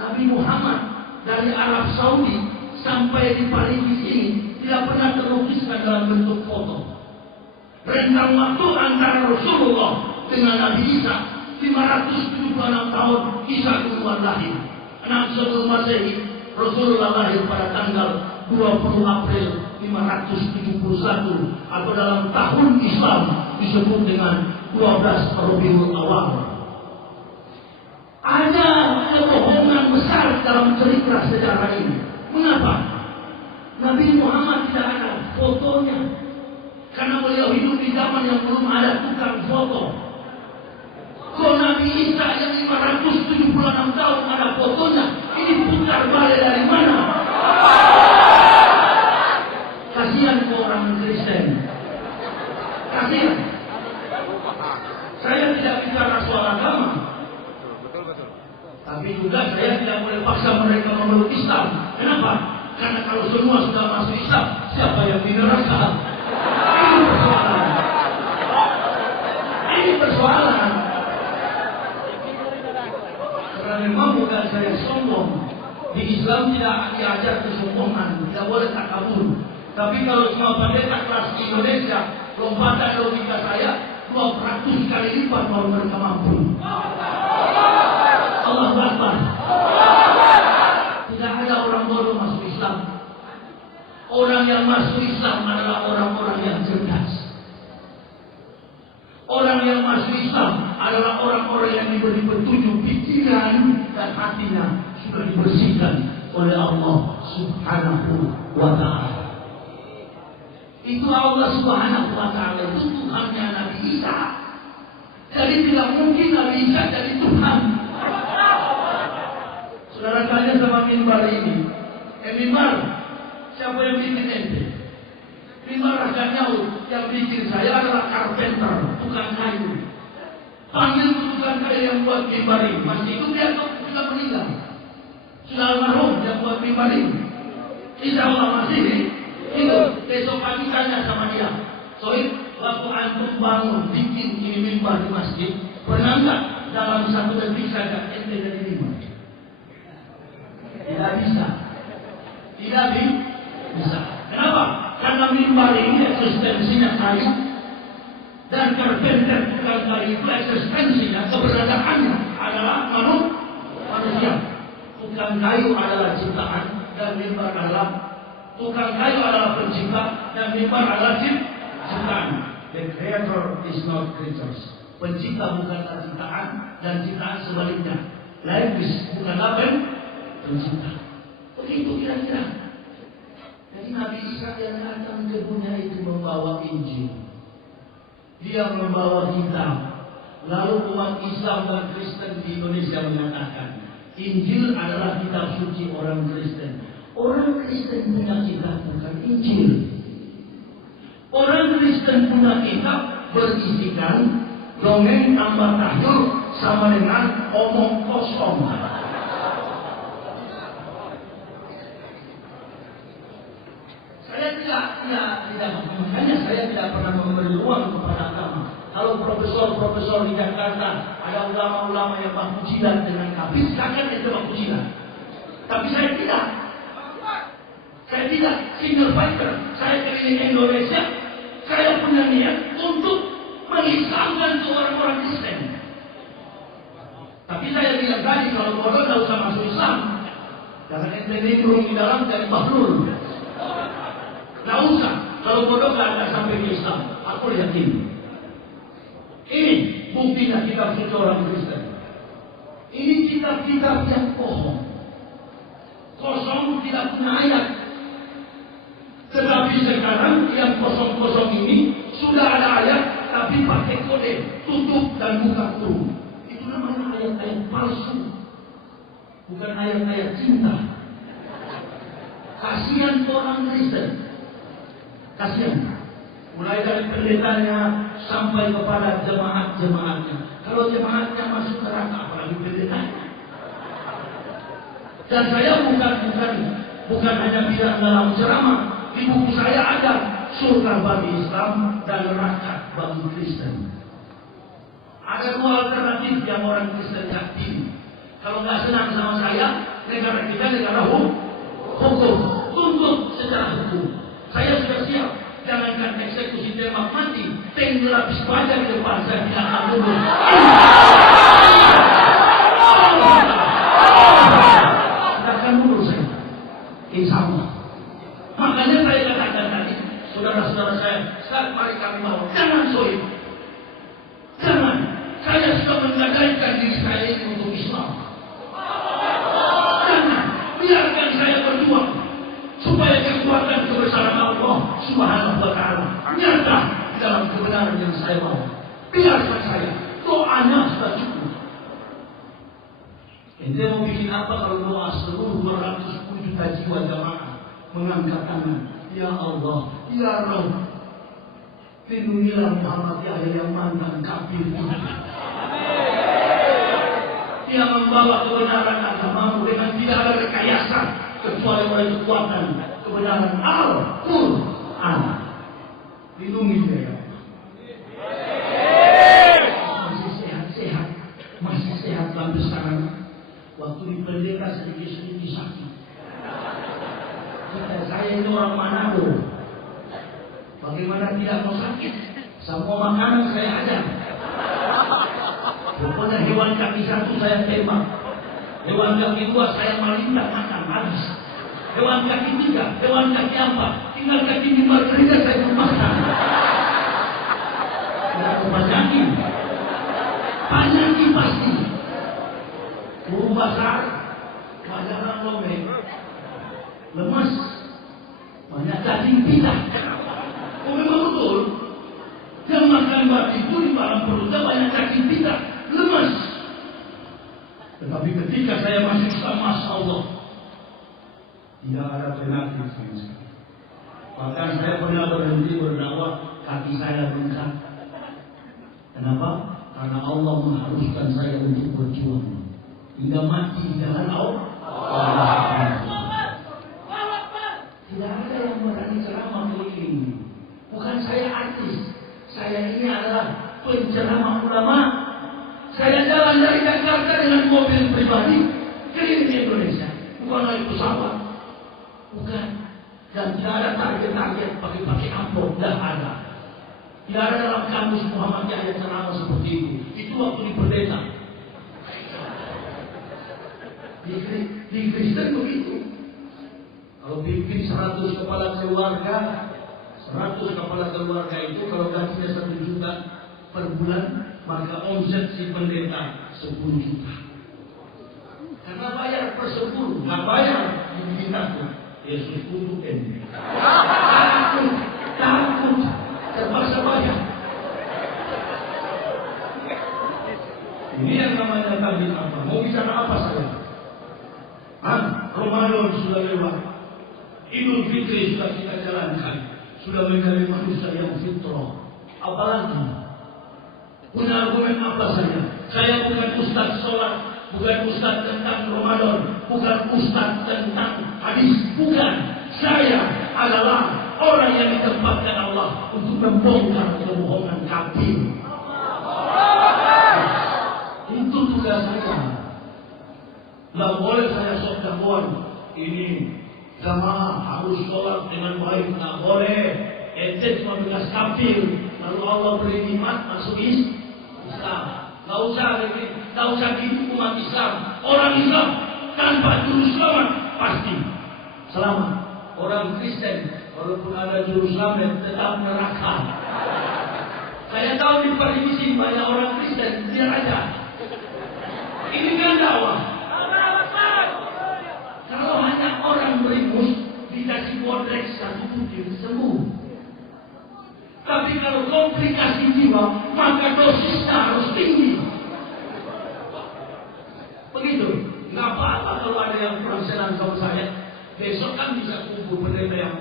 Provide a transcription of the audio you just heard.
Nabi Muhammad dari Arab Saudi sampai di Parigi ini tidak pernah terlukiskan dalam bentuk foto. Rentang waktu antara Rasulullah dengan Nabi Isa 576 tahun Isa keluar lahir. 6 sebelum Masehi, Rasulullah lahir pada tanggal 20 April 571 atau dalam tahun Islam disebut dengan 12 Rabiul Awal. Ada kebohongan besar dalam cerita sejarah ini. Mengapa? Nabi Muhammad tidak ada fotonya, karena beliau hidup di zaman yang belum ada tukang foto. Kok Nabi Isa yang 576 tahun ada fotonya? Ini putar balik dari mana? Kasihan ke orang Kristen. Kasihan. Saya tidak bicara soal agama, tapi juga saya tidak boleh paksa mereka memeluk Islam. Kenapa? Karena kalau semua sudah masuk Islam, siapa yang di neraka? Ini persoalan. Ini persoalan. Karena memang bukan saya sombong. Di Islam tidak diajar kesombongan, tidak boleh takabur. Tapi kalau semua pendeta kelas di Indonesia, lompatan logika saya 200 kali lipat kalau mereka mampu. Allah Akbar. Tidak ada orang bodoh masuk Islam. Orang yang masuk Islam adalah orang-orang yang cerdas. Orang yang masuk Islam adalah orang-orang yang diberi petunjuk pikiran dan hatinya sudah dibersihkan oleh Allah Subhanahu wa Ta'ala. Itu Allah Subhanahu wa Ta'ala, itu Tuhannya Nabi Isa. Jadi tidak mungkin Nabi Isa jadi Tuhan. Saudara tanya sama mimbar ini, mimbar, siapa yang bikin ente? Mimbar raja nyaut, yang bikin saya adalah carpenter, tukang kayu. Panggil tukang kayu yang buat mimbar ini, masih itu dia sudah meninggal. Sudah almarhum yang buat mimbar ini. Insya Allah masih itu. Besok pagi tanya sama dia, Soib, waktu antum bangun bikin ini mimbar di masjid, pernah nggak dalam 1 detik saja ente jadi mimbar? Tidak bisa. Tidak bisa. Kenapa? Karena mimbar ini eksistensinya kayu, dan carpenter tukang kayu itu eksistensinya, keberadaannya adalah manusia. Tukang kayu adalah ciptaan, dan mimbar adalah tukang kayu adalah pencipta, dan mimbar adalah ciptaan. The creator is not creatures. Pencipta bukanlah ciptaan, dan ciptaan sebaliknya. Lainus bukanlah pencipta. Begitu kira-kira. Jadi Nabi Isa yang datang ke dunia itu membawa Injil. Dia membawa kitab. Lalu umat Islam dan Kristen di Indonesia mengatakan, Injil adalah kitab suci orang Kristen. Orang Kristen punya kitab bukan Injil. Orang Kristen punya kitab berisikan dongeng tambah tahyul sama dengan omong kosong. Makanya saya tidak pernah memberi ruang kepada agama. Kalau profesor-profesor di Jakarta, ada ulama-ulama yang baku jilat dengan kafir, silakan itu baku jilat. Tapi saya tidak. Saya tidak single fighter. Saya keliling Indonesia. Saya punya niat untuk mengislamkan orang-orang Kristen. Tapi saya bilang tadi, kalau bodoh tidak usah masuk Islam. Jangan ente nimbrung di dalam dari bahlul. Tidak usah. Kalau bodoh tidak akan sampai ke Islam. Aku yakin. Ini buktinya kitab suci orang Kristen. Ini kitab-kitab yang bohong. Kosong, tidak punya ayat. Tetapi sekarang yang kosong-kosong ini sudah ada ayat, tapi pakai kode tutup dan buka turun. Itu namanya ayat-ayat palsu. Bukan ayat-ayat cinta. Kasihan orang Kristen. Kasihan. Mulai dari pendetanya sampai kepada jemaat-jemaatnya. Kalau jemaatnya masuk neraka, apalagi pendetanya. Dan saya bukan hanya bilang dalam ceramah. Di buku saya ada surga bagi Islam dan neraka bagi Kristen. Ada dua alternatif yang orang Kristen yakini. Kalau nggak senang sama saya, negara kita negara hukum, tuntut secara hukum. Saya sudah siap. Jangankan eksekusi tembak mati, tenggelam sepanjang di depan saya tidak akan mundur. Tidak akan mundur saya. Insya Allah. Makanya saya katakan tadi, saudara-saudara saya, saat mari kami mau, jangan soib. Jangan. Saya sudah menggadaikan diri saya ini untuk Islam. Jangan. Biarkan saya berjuang. Supaya kekuatan kebesaran Allah Subhanahu wa ta'ala nyata dalam kebenaran yang saya mau. Biarkan saya. Doanya sudah cukup. Ente mau bikin apa kalau doa seluruh 210 juta jiwa jamaah mengangkat tangan. Ya Allah, Ya Rabb, lindungilah Muhammad Yahya yang mantan kafir itu. Dia membawa kebenaran agamamu dengan tidak ada rekayasa kecuali oleh kekuatan kebenaran Al-Quran. Lindungi dia ya. Masih sehat-sehat, masih sehat sampai sekarang. Waktu di pendeta sedikit-sedikit sakit. Saya ini orang Manado. Bagaimana tidak mau sakit? Semua makanan saya ajar. Pokoknya hewan kaki satu saya tembak. Hewan kaki dua saya malingkan makan habis. Hewan kaki tiga, hewan kaki empat, tinggal kaki lima kerja saya makan. Tidak kebanyakin. Banyakin pasti. Burung besar, majalah lobeng, lemas, banyak daging pita. Oh memang betul. Yang makan batu itu di dalam perutnya banyak daging pita, lemas. Tetapi ketika saya masih sama Allah, tidak ada penyakit sama sekali. Bahkan saya pernah berhenti berdakwah, kaki saya bengkak. Kenapa? Karena Allah mengharuskan saya untuk berjuang. Hingga mati di jalan Allah. Tidak ada yang berani ceramah begini. Bukan saya artis. Saya ini adalah penceramah ulama. Saya jalan dari Jakarta dengan mobil pribadi keliling Indonesia. Bukan naik pesawat. Bukan. Dan tidak ada target-target pakai amplop. Tidak ada. Tidak ada dalam kamus Muhammad Yahya ceramah seperti itu. Itu waktu di pendeta. Di Kristen begitu. Kalau bikin 100 kepala keluarga, 100 kepala keluarga itu kalau gajinya 1 juta per bulan, maka omset si pendeta 10 juta. Karena bayar per 10, nggak bayar diminta. Yesus kutuk ente. Takut, terpaksa bayar. Ini yang namanya tadi apa? Mau bicara apa saya? Ramadan sudah lewat, Idul Fitri sudah kita jalankan, sudah menjadi manusia yang fitrah. Apalagi punya argumen apa saja? Saya bukan ustaz sholat, bukan ustaz tentang Ramadan, bukan ustaz tentang hadis, bukan. Saya adalah orang yang ditempatkan Allah untuk membongkar kebohongan kafir. Itu tugas saya. Tidak boleh saya sok dakwaan ini jamaah harus sholat dengan baik, tidak boleh. Ente cuma bekas kafir, lalu Allah beri nikmat masuk Islam. Tidak usah gitu umat Islam. Orang Islam tanpa juru selamat pasti selamat. Orang Kristen walaupun ada juru selamat tetap neraka. Saya tahu di permisi banyak orang Kristen biar aja. Ini kan dakwah. Kalau hanya orang berimus dikasih bodrek satu butir sembuh. Tapi kalau komplikasi jiwa maka dosisnya